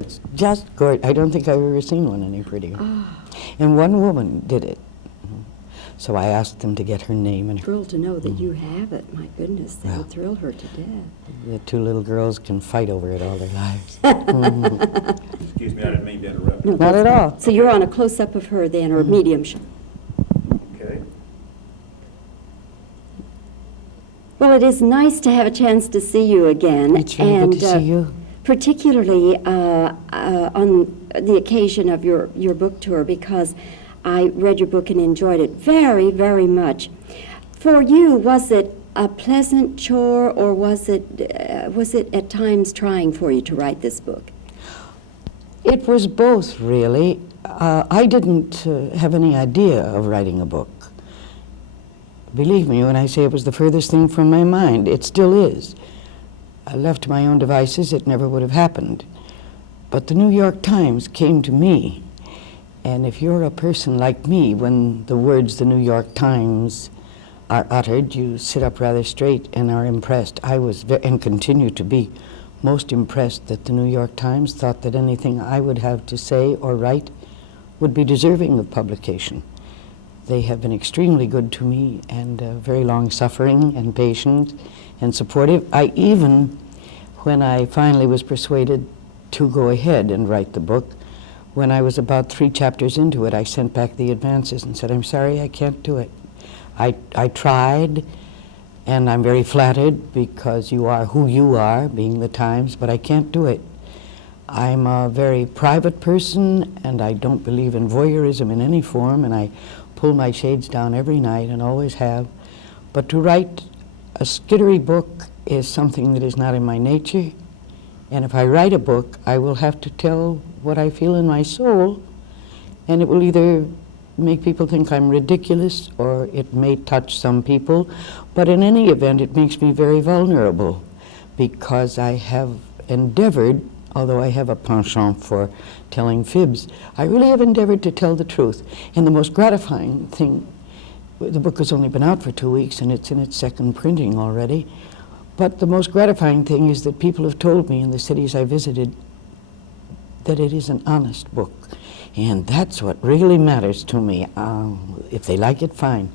It's just gorgeous. I don't think I've ever seen one any prettier. And one woman did it. So I asked them to get her name. And Thrilled to know that you have it. My goodness, that would thrill her to death. The two little girls can fight over it all their lives. Excuse me, I didn't mean to interrupt. No, Not at all. So you're on a close-up of her then, or medium shot. Okay. Well, it is nice to have a chance to see you again. It's really good to see you. Particularly on the occasion of your book tour, because I read your book and enjoyed it very, very much. For you, was it a pleasant chore, or was it at times trying for you to write this book? It was both, really. I didn't have any idea of writing a book. Believe me when I say it was the furthest thing from my mind. It still is. Left to my own devices, it never would have happened. But the New York Times came to me. And if you're a person like me, when the words the New York Times are uttered, you sit up rather straight and are impressed. I was, and continue to be, most impressed that the New York Times thought that anything I would have to say or write would be deserving of publication. They have been extremely good to me and very long-suffering and patient and supportive. I even, when I finally was persuaded to go ahead and write the book, when I was about 3 chapters into it, I sent back the advances and said, I'm sorry, I can't do it. I tried, and I'm very flattered because you are who you are, being the Times, but I can't do it. I'm a very private person, and I don't believe in voyeurism in any form, and I pull my shades down every night and always have. But to write a skittery book is something that is not in my nature. And if I write a book, I will have to tell what I feel in my soul, and it will either make people think I'm ridiculous or it may touch some people. But in any event, it makes me very vulnerable because I have endeavored, although I have a penchant for telling fibs, I really have endeavored to tell the truth. And the most gratifying thing, the book has only been out for 2 weeks and it's in its 2nd printing already, but the most gratifying thing is that people have told me in the cities I visited that it is an honest book. And that's what really matters to me. If they like it, fine.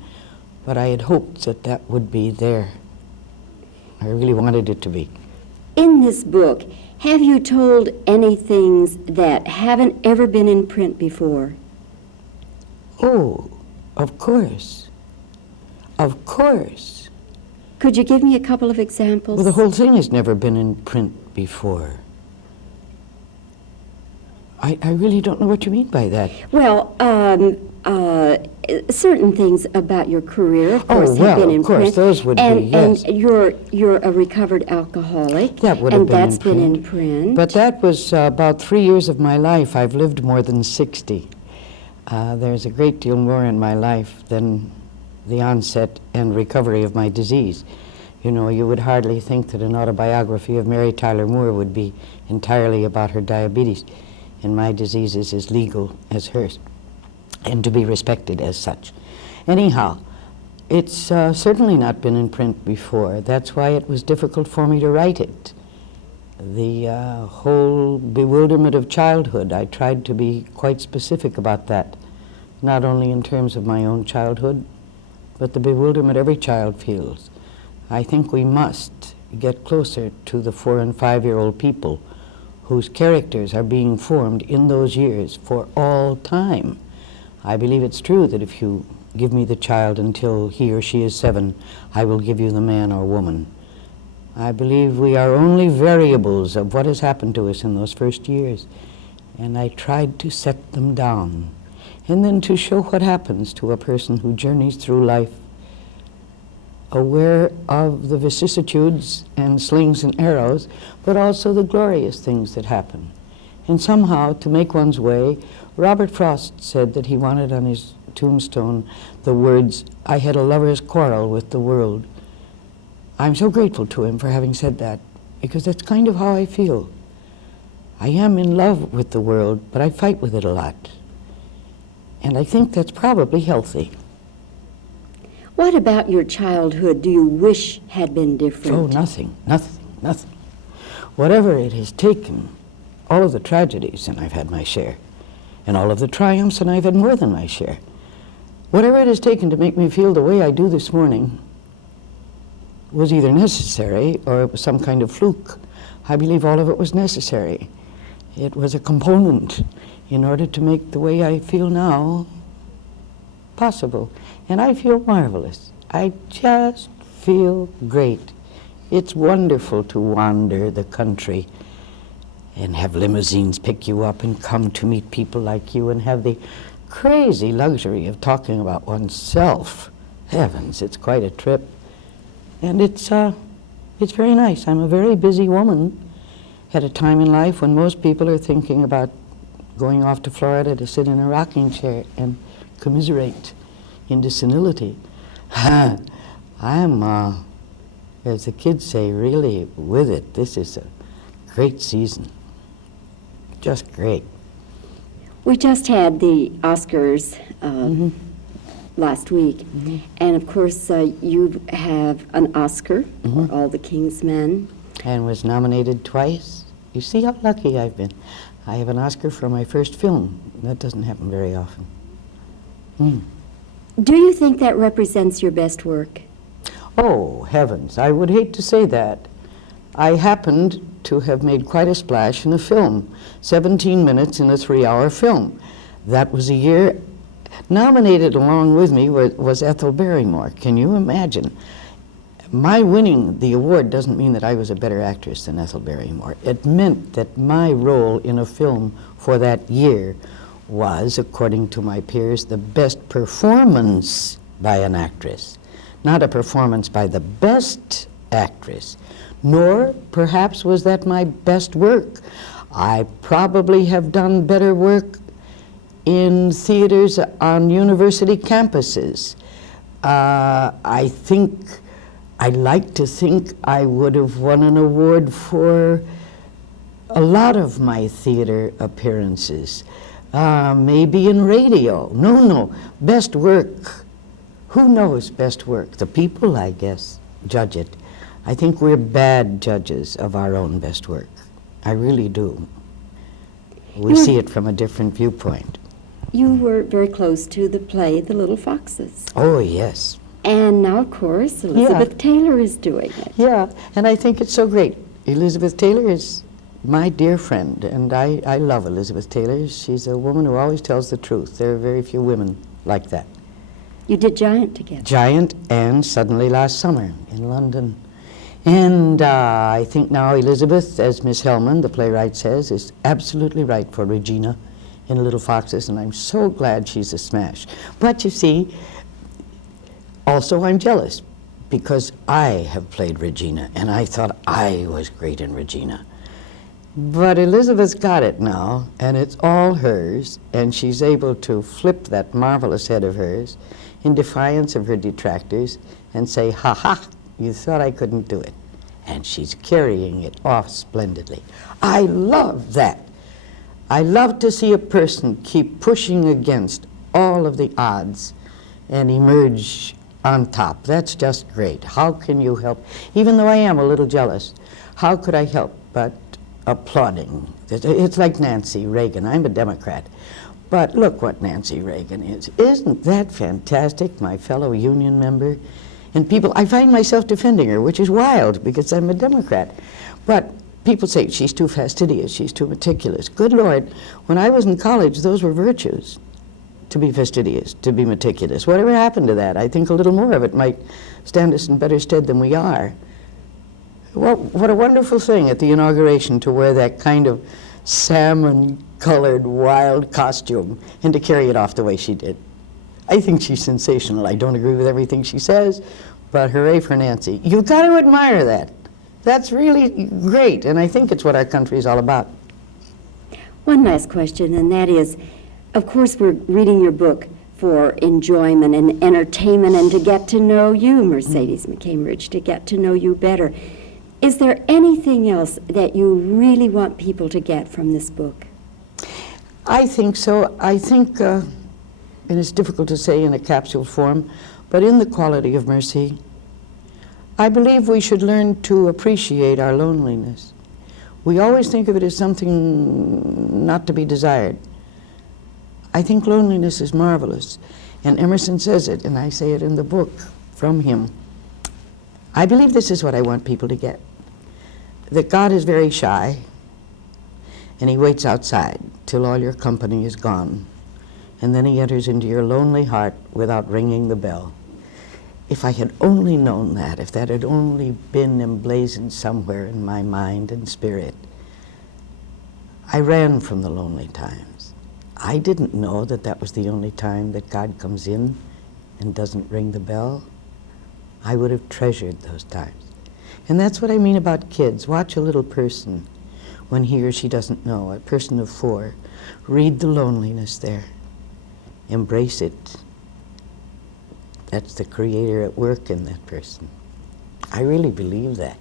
But I had hoped that that would be there. I really wanted it to be. In this book, have you told any things that haven't ever been in print before? Oh, of course. Of course. Could you give me a couple of examples? Well, the whole thing has never been in print before. I really don't know what you mean by that. Well, certain things about your career, of course, have been in print. Oh, well, of course, those would be, yes. And you're a recovered alcoholic. That would have been in print. And that's been in print. But that was about 3 years of my life. I've lived more than 60. There's a great deal more in my life than the onset and recovery of my disease. You know, you would hardly think that an autobiography of Mary Tyler Moore would be entirely about her diabetes. And my disease is as legal as hers, and to be respected as such. Anyhow, it's certainly not been in print before. That's why it was difficult for me to write it. The whole bewilderment of childhood, I tried to be quite specific about that, not only in terms of my own childhood, but the bewilderment every child feels. I think we must get closer to the 4- and 5-year-old people whose characters are being formed in those years for all time. I believe it's true that if you give me the child until he or she is 7, I will give you the man or woman. I believe we are only variables of what has happened to us in those first years. And I tried to set them down. And then to show what happens to a person who journeys through life aware of the vicissitudes and slings and arrows, but also the glorious things that happen. And somehow, to make one's way, Robert Frost said that he wanted on his tombstone the words, "I had a lover's quarrel with the world." I'm so grateful to him for having said that, because that's kind of how I feel. I am in love with the world, but I fight with it a lot. And I think that's probably healthy. What about your childhood do you wish had been different? Oh, nothing. Whatever it has taken all of the tragedies, and I've had my share, and all of the triumphs, and I've had more than my share. Whatever it has taken to make me feel the way I do this morning was either necessary or it was some kind of fluke. I believe all of it was necessary. It was a component in order to make the way I feel now possible. And I feel marvelous. I just feel great. It's wonderful to wander the country and have limousines pick you up and come to meet people like you and have the crazy luxury of talking about oneself. Heavens, it's quite a trip. And it's very nice. I'm a very busy woman at a time in life when most people are thinking about going off to Florida to sit in a rocking chair and commiserate into senility. I'm, as the kids say, really with it. This is a great season. Just great. We just had the Oscars last week, and of course you have an Oscar for All the King's Men. And was nominated twice. You see how lucky I've been. I have an Oscar for my first film. That doesn't happen very often. Do you think that represents your best work? Oh, heavens, I would hate to say that. I happened to have made quite a splash in a film, 17 minutes in a 3-hour film. That was a year. Nominated along with me was Ethel Barrymore. Can you imagine? My winning the award doesn't mean that I was a better actress than Ethel Barrymore. It meant that my role in a film for that year was, according to my peers, the best performance by an actress, not a performance by the best actress, nor perhaps was that my best work. I probably have done better work in theaters on university campuses. I'd like to think I would have won an award for a lot of my theater appearances. Maybe in radio. No, best work. Who knows best work? The people, I guess, judge it. I think we're bad judges of our own best work. I really do. We see it from a different viewpoint. You were very close to the play The Little Foxes. Oh, yes. And now, of course, Elizabeth Taylor is doing it. Yeah, and I think it's so great. Elizabeth Taylor is my dear friend, and I love Elizabeth Taylor. She's a woman who always tells the truth. There are very few women like that. You did Giant together. Giant and Suddenly Last Summer in London. And I think now Elizabeth, as Miss Hellman, the playwright, says, is absolutely right for Regina in Little Foxes, and I'm so glad she's a smash. But you see, also I'm jealous because I have played Regina, and I thought I was great in Regina. But Elizabeth's got it now, and it's all hers, and she's able to flip that marvelous head of hers in defiance of her detractors and say, ha ha, you thought I couldn't do it. And she's carrying it off splendidly. I love that. I love to see a person keep pushing against all of the odds and emerge on top. That's just great. How can you help? Even though I am a little jealous, how could I help but applauding? It's like Nancy Reagan. I'm a Democrat. But look what Nancy Reagan is. Isn't that fantastic, my fellow union member? And people, I find myself defending her, which is wild because I'm a Democrat. But people say she's too fastidious, she's too meticulous. Good Lord, when I was in college, those were virtues. To be fastidious, to be meticulous. Whatever happened to that? I think a little more of it might stand us in better stead than we are. Well, what a wonderful thing at the inauguration to wear that kind of salmon-colored wild costume and to carry it off the way she did. I think she's sensational. I don't agree with everything she says, but hooray for Nancy. You've got to admire that. That's really great, and I think it's what our country is all about. One last question, and that is, of course, we're reading your book for enjoyment and entertainment and to get to know you, Mercedes McCambridge, to get to know you better. Is there anything else that you really want people to get from this book? I think so. I think, and it's difficult to say in a capsule form, but in the quality of mercy, I believe we should learn to appreciate our loneliness. We always think of it as something not to be desired. I think loneliness is marvelous, and Emerson says it, and I say it in the book from him. I believe this is what I want people to get, that God is very shy, and he waits outside till all your company is gone, and then he enters into your lonely heart without ringing the bell. If I had only known that, if that had only been emblazoned somewhere in my mind and spirit. I ran from the lonely times. I didn't know that that was the only time that God comes in and doesn't ring the bell. I would have treasured those times. And that's what I mean about kids. Watch a little person when he or she doesn't know, a person of 4. Read the loneliness there. Embrace it. That's the Creator at work in that person. I really believe that.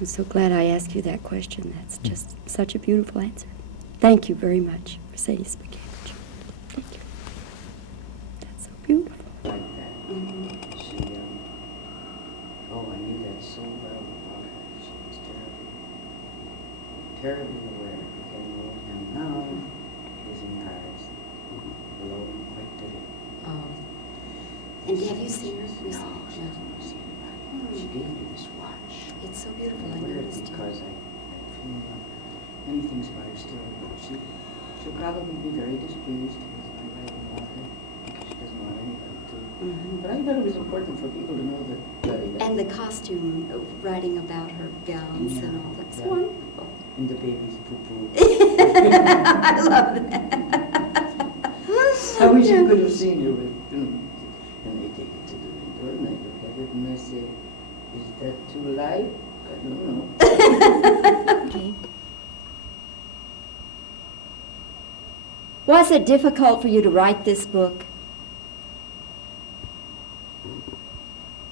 I'm so glad I asked you that question. That's just such a beautiful answer. Thank you very much, Mercedes McCambridge. Thank you. That's so beautiful. Like that. She, oh, I knew that so well about her. She was terribly aware of getting old, and now is in Paris, alone, quite bitter. Oh. And have you seen her recently? No, she doesn't see anybody. She gave me this watch. It's so beautiful. I Wear it noticed it. because I feel many things about her still. She'll probably be very displeased with my writing about her because she doesn't want anybody to. Mhm. But I thought it was important for people to know that. And the costume, writing about her gowns Yeah, and all. That's yeah. wonderful. And the baby's poo-poo. I love that. I wish you could have seen her with, and I take it to the window and I look at it and I say, is that too light? I don't know. Okay. Was it difficult for you to write this book?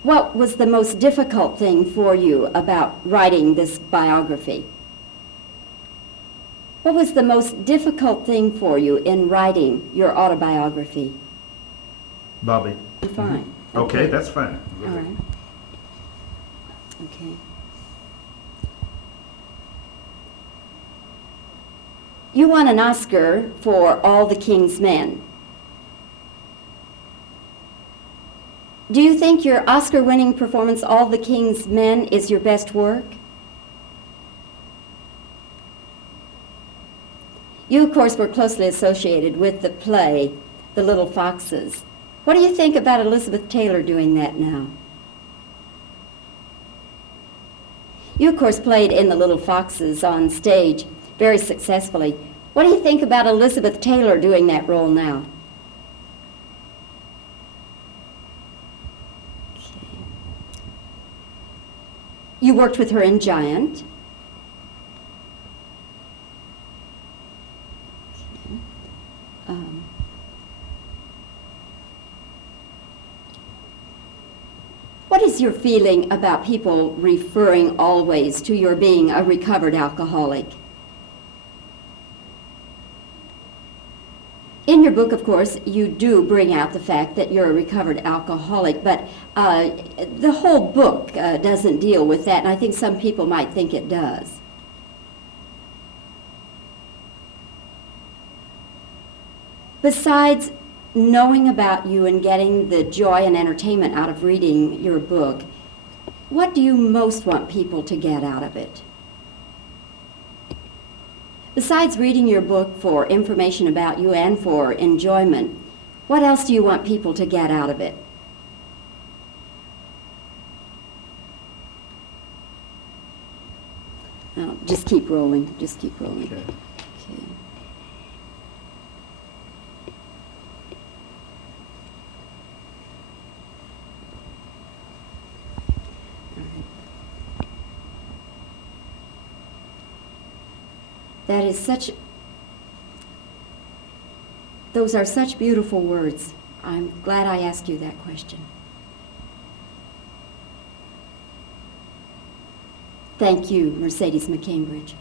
What was the most difficult thing for you about writing this biography? What was the most difficult thing for you in writing your autobiography? Bobbie. Fine. Okay, that's fine. All right. Okay. You won an Oscar for All the King's Men. Do you think your Oscar-winning performance, All the King's Men, is your best work? You, of course, were closely associated with the play, The Little Foxes. What do you think about Elizabeth Taylor doing that now? You, of course, played in The Little Foxes on stage very successfully. What do you think about Elizabeth Taylor doing that role now? Okay. You worked with her in Giant. Okay. What is your feeling about people referring always to your being a recovered alcoholic? In your book, of course, you do bring out the fact that you're a recovered alcoholic, but the whole book doesn't deal with that, and I think some people might think it does. Besides knowing about you and getting the joy and entertainment out of reading your book, what do you most want people to get out of it? Besides reading your book for information about you and for enjoyment, what else do you want people to get out of it? Oh, just keep rolling, just keep rolling. Okay. Okay. That is such, those are such beautiful words. I'm glad I asked you that question. Thank you, Mercedes McCambridge.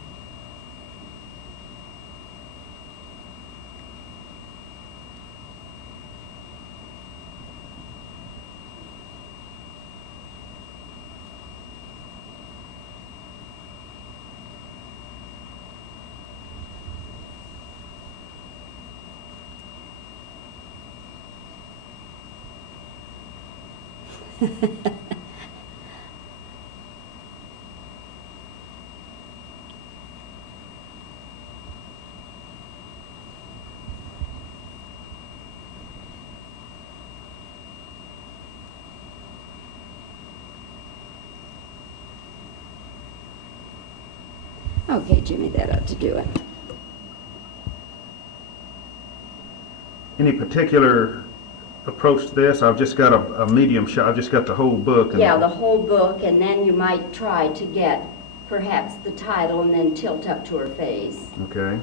Okay, Jimmy, that ought to do it. Any particular approach to this? I've just got a medium shot. I've just got the whole book. And Yeah, the whole book, and then you might try to get perhaps the title and then tilt up to her face. Okay.